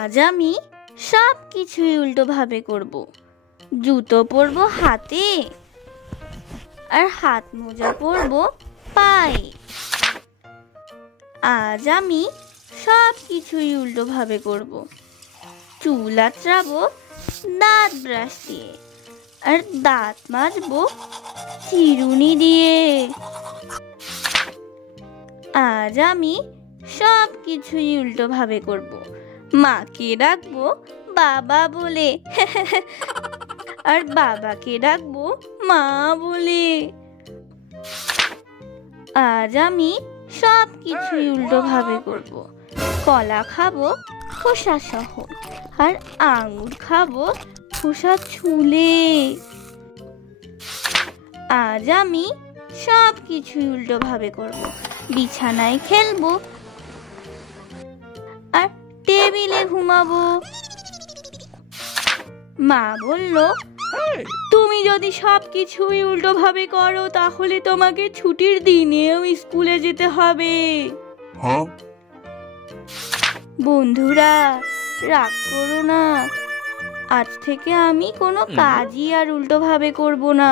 আজ আমি সব কিছুই উল্টোভাবে করব। জুতো পরবো হাতে আর হাত মোজা পরবো পায়ে। আজ আমি সব কিছুই উল্টোভাবে করব। চুল আঁচড়াবো দাঁত ব্রাশ দিয়ে আর দাঁত মাজবো চিরুনি দিয়ে। আজ আমি সব কিছুই উল্টোভাবে করব। মাকে ডাকবো বাবা বলে আর বাবাকে ডাকবো মা বলে। আজ আমি সব কিছুই উল্টোভাবে করব। কলা খাবো খোসা সহ আর আঙুর খাবো খোসা ছুলে। আজ আমি সব কিছুই উল্টোভাবে করব। বিছানায় খেলবো আর টেবিলে ঘুমাবো। মা বলল, তুমি যদি সব কিছুই উল্টোভাবে করো তাহলে তোমাকে ছুটির দিনেও স্কুলে যেতে হবে। বন্ধুরা, রাগ করো না, আজ থেকে আমি কোনো কাজই আর উল্টোভাবে করব না।